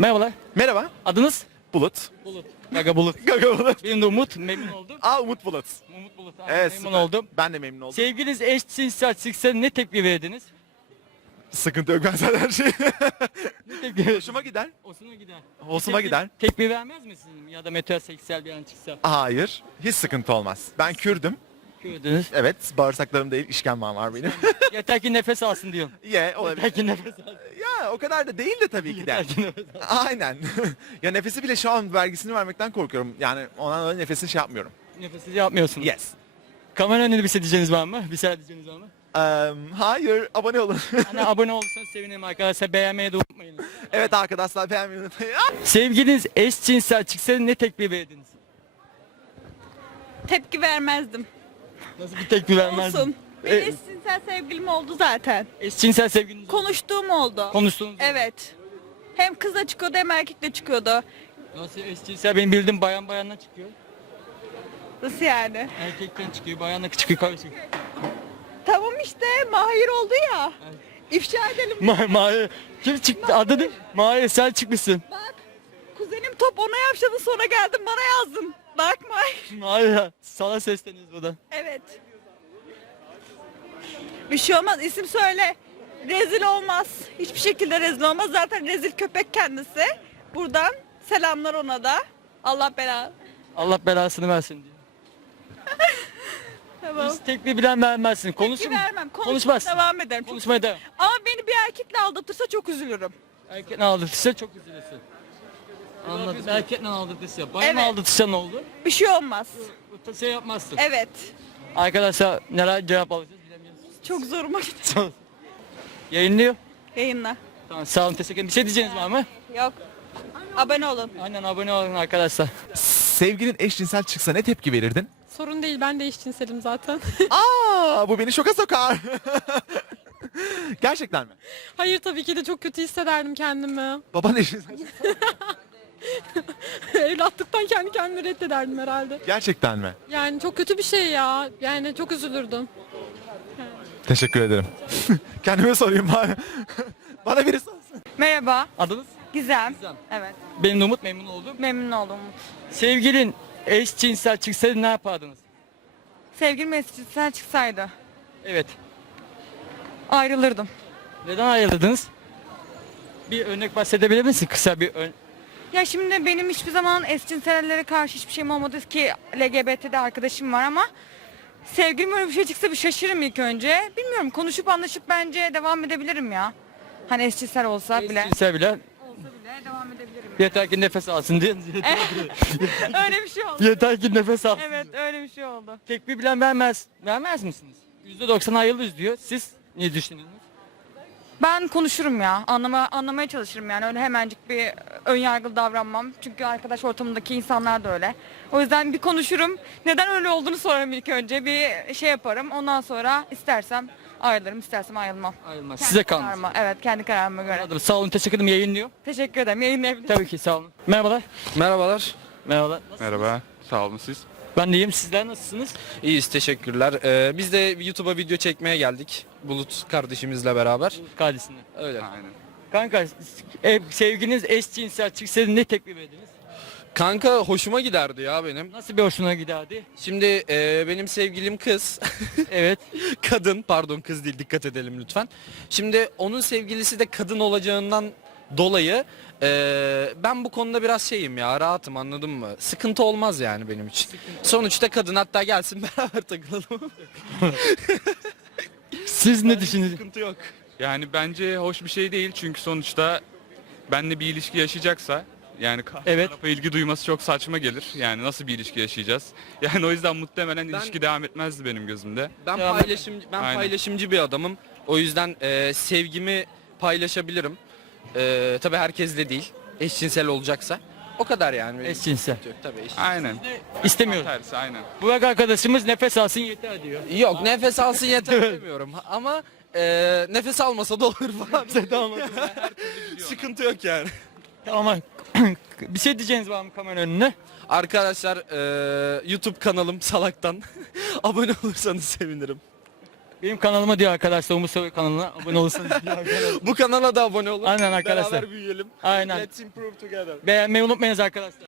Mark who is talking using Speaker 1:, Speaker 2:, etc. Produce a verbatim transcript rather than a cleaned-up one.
Speaker 1: Merhabalar.
Speaker 2: Merhaba.
Speaker 1: Adınız?
Speaker 2: Bulut.
Speaker 1: Bulut. Gaga Bulut.
Speaker 2: Gaga Bulut.
Speaker 1: Benim de Umut. Memnun oldum.
Speaker 2: Aa, Umut Bulut.
Speaker 1: Umut Bulut. Abi,
Speaker 2: Evet,
Speaker 1: memnun
Speaker 2: süper.
Speaker 1: oldum.
Speaker 2: Ben de memnun oldum.
Speaker 1: Sevgiliniz eşcinsel çıksa ne tepki verdiniz?
Speaker 2: Sıkıntı yok, ben zaten her şey.
Speaker 1: Ne tepki verdiniz?
Speaker 2: Hoşuma gider.
Speaker 1: Hoşuna gider.
Speaker 2: Hoşuma
Speaker 1: Tepki-
Speaker 2: gider.
Speaker 1: Tepki vermez misiniz? Ya da metroseksüel bir an çıksa.
Speaker 2: Hayır. Hiç sıkıntı olmaz. Ben Kürdüm.
Speaker 1: Gördünüz.
Speaker 2: Evet. Bağırsaklarım değil, işkembem var benim.
Speaker 1: Yeter ki nefes alsın diyorum.
Speaker 2: Ye, olabilir.
Speaker 1: Yeter ki nefes alsın.
Speaker 2: Ya o kadar da değil de tabii ki de.
Speaker 1: Yeter ki nefes alsın.
Speaker 2: Aynen. Ya nefesi bile şu an vergisini vermekten korkuyorum. Yani ona öyle nefesini şey yapmıyorum.
Speaker 1: Nefessiz yapmıyorsunuz.
Speaker 2: Yes.
Speaker 1: Kamera önünde bir şey diyeceğiniz var mı? Bir şey diyeceğiniz var mı?
Speaker 2: Eee, hayır, abone olun.
Speaker 1: Hani abone olursanız sevinirim arkadaşlar. Beğenmeyi de unutmayın.
Speaker 2: Evet arkadaşlar, beğenmeyi unutmayın.
Speaker 1: Sevgiliniz eşcinsel çıksa ne tepki verdiniz?
Speaker 3: Tepki vermezdim.
Speaker 1: Nasıl bir tepki vermezdiniz?
Speaker 3: Olsun. Benim
Speaker 1: E,
Speaker 3: eşcinsel sevgilim oldu zaten.
Speaker 1: eşcinsel sevgiliniz
Speaker 3: Konuştuğum oldu.
Speaker 1: konuştuğunuz
Speaker 3: Evet. Hem kızla çıkıyordu hem erkekle çıkıyordu.
Speaker 1: Nasıl eşcinsel benim bildiğim bayan bayanla çıkıyor.
Speaker 3: Nasıl yani?
Speaker 1: Erkekten çıkıyor, bayanla çıkıyor karışık.
Speaker 3: Tamam işte Mahir oldu ya. İfşa edelim.
Speaker 1: Ma ma kim çıktı? Adı ne? Mahir sen çıkmışsın.
Speaker 3: Bak. Kuzenim top ona yapşadı sonra geldin bana yazdın. Bak Mahir.
Speaker 1: Mahir ya, sana sesleniyoruz buradan.
Speaker 3: Evet. Bir şey olmaz isim söyle. Rezil olmaz. Hiçbir şekilde rezil olmaz. Zaten rezil köpek kendisi. Buradan selamlar ona da. Allah belanı.
Speaker 1: Allah belasını versin diye.
Speaker 3: Tamam.
Speaker 1: Hiç tepki bilen vermezsin. Konuşur
Speaker 3: Tepki
Speaker 1: mu?
Speaker 3: vermem. Konuşmaya
Speaker 1: Konuşmazsın.
Speaker 3: devam ederim. Çok-
Speaker 1: Konuşmaya devam.
Speaker 3: Ama beni bir erkekle aldatırsa çok üzülürüm.
Speaker 1: Erkekle aldatırsa çok üzülürsün. Anladım. Erkekle aldatırsa. Bayan
Speaker 3: Evet.
Speaker 1: aldatırsa ne olur?
Speaker 3: Bir şey olmaz.
Speaker 1: Bu şey yapmazsın.
Speaker 3: Evet.
Speaker 1: Arkadaşlar neler cevap alacağız bilemiyoruz.
Speaker 3: Çok zoruma gitti.
Speaker 1: Yayınlıyor.
Speaker 3: Yayınla.
Speaker 1: Tamam sağ olun teşekkür ederim. Bir şey diyeceğiniz var mı?
Speaker 3: Yok. Abone olun.
Speaker 1: Aynen abone olun arkadaşlar.
Speaker 2: Sevgilin eşcinsel çıksa ne tepki verirdin?
Speaker 4: Sorun değil, ben de eşcinselim zaten.
Speaker 2: Aa, bu beni şoka sokar. Gerçekten mi?
Speaker 4: Hayır, tabii ki de çok kötü hissederdim kendimi.
Speaker 2: Baban eşcinsel.
Speaker 4: Evlatlıktan kendi kendimi reddederdim herhalde.
Speaker 2: Gerçekten mi?
Speaker 4: Yani çok kötü bir şey ya. Yani çok üzülürdüm.
Speaker 2: Teşekkür ederim. Kendime sorayım bari. Bana biri sorsun.
Speaker 3: Merhaba.
Speaker 1: Adınız?
Speaker 3: Gizem.
Speaker 1: Gizem.
Speaker 3: Evet.
Speaker 1: Benim de Umut memnun oldum.
Speaker 3: Memnun oldum.
Speaker 1: Sevgilin eşcinsel çıksa ne yapardınız?
Speaker 3: Sevgilim eşcinsel çıksaydı
Speaker 1: Evet.
Speaker 3: ayrılırdım.
Speaker 1: Neden ayrıldınız? Bir örnek bahsedebilir misin? Kısa bir ön...
Speaker 3: Ya şimdi benim hiçbir zaman eşcinsellere karşı hiçbir şeyim olmadı ki L G B T'de arkadaşım var ama sevgilim öyle bir şey çıksa bir şaşırırım ilk önce. Bilmiyorum konuşup anlaşıp bence devam edebilirim ya. Hani eşcinsel olsa bile.
Speaker 1: Eşcinsel bile.
Speaker 3: Olsa bile devam edebilirim.
Speaker 1: Yeter ki nefes alsın diye.
Speaker 3: Öyle bir şey oldu.
Speaker 1: Yeter ki nefes alsın.
Speaker 3: Evet öyle bir şey oldu.
Speaker 1: Tepki bilen vermez. Vermez misiniz? yüzde doksan ayrılırız diyor. Siz ne düşünüyorsunuz?
Speaker 3: Ben konuşurum ya. Anlama, anlamaya çalışırım yani. Öyle hemencik bir ön yargılı davranmam. Çünkü arkadaş ortamındaki insanlar da öyle. O yüzden bir konuşurum. Neden öyle olduğunu sorarım ilk önce. Bir şey yaparım. Ondan sonra istersem ayrılırım, istersem ayrılmam.
Speaker 1: Ayrılmaz.
Speaker 3: Kendi
Speaker 1: Size kalmış.
Speaker 3: kararıma- Evet, kendi kararıma göre.
Speaker 1: Anladım. Sağ olun teşekkür ederim. Yayınlıyor.
Speaker 3: Teşekkür ederim. Yayınlayabilirim.
Speaker 1: Tabii ki sağ olun. Merhabalar.
Speaker 5: Merhabalar.
Speaker 1: Merhabalar.
Speaker 6: Merhaba, sağ olun siz.
Speaker 1: Ben de iyiyim. Sizler nasılsınız?
Speaker 5: İyiyiz, teşekkürler. Ee, biz de YouTube'a video çekmeye geldik. Bulut kardeşimizle beraber.
Speaker 1: Kardeşine.
Speaker 5: Öyle.
Speaker 6: Aynen.
Speaker 1: Kanka ev, sevginiz eşcinsel çıksa ne tepki verdiniz?
Speaker 5: Kanka hoşuma giderdi ya benim.
Speaker 1: Nasıl bir hoşuna giderdi?
Speaker 5: Şimdi e, benim sevgilim kız.
Speaker 1: Evet.
Speaker 5: Kadın, pardon kız değil, dikkat edelim lütfen. Şimdi onun sevgilisi de kadın olacağından dolayı e, ben bu konuda biraz şeyim ya, rahatım, anladın mı? Sıkıntı olmaz yani benim için. Sonuçta kadın, hatta gelsin beraber takılalım.
Speaker 1: Siz ne düşünüyorsunuz?
Speaker 5: Sıkıntı yok.
Speaker 6: Yani bence hoş bir şey değil çünkü sonuçta benle bir ilişki yaşayacaksa yani karşı
Speaker 1: Evet.
Speaker 6: tarafa ilgi duyması çok saçma gelir. Yani nasıl bir ilişki yaşayacağız? Yani o yüzden muhtemelen
Speaker 5: Ben-
Speaker 6: ilişki devam etmezdi benim gözümde.
Speaker 5: Ben
Speaker 1: Devam
Speaker 5: paylaşımcı ben
Speaker 6: Aynen.
Speaker 5: paylaşımcı bir adamım. O yüzden e, sevgimi paylaşabilirim. E, tabii herkesle değil. Eşcinsel olacaksa. O kadar yani. Benim
Speaker 1: Eşcinsel.
Speaker 5: sıkıntı yok, tabii eşcinsel.
Speaker 6: Aynen.
Speaker 1: İstemiyorum.
Speaker 6: Tersi aynen.
Speaker 1: Burak arkadaşımız nefes alsın yeter diyor.
Speaker 5: Yok, nefes alsın yeter demiyorum. Ama e, nefes almasa da olur falan.
Speaker 1: Tamam.
Speaker 5: Sıkıntı yok yani.
Speaker 1: Tamam. Bir şey diyeceğiniz var mı kamera önüne?
Speaker 5: Arkadaşlar e, YouTube kanalım Salak'tan abone olursanız sevinirim.
Speaker 1: Benim kanalıma diyor arkadaşlar. Umut Soy kanalına abone olursanız diyor arkadaşlar.
Speaker 5: Bu kanala da abone olun.
Speaker 1: Aynen arkadaşlar.
Speaker 5: Beraber büyüyelim.
Speaker 1: Aynen.
Speaker 5: Let's improve together.
Speaker 1: Beğenmeyi unutmayınız arkadaşlar.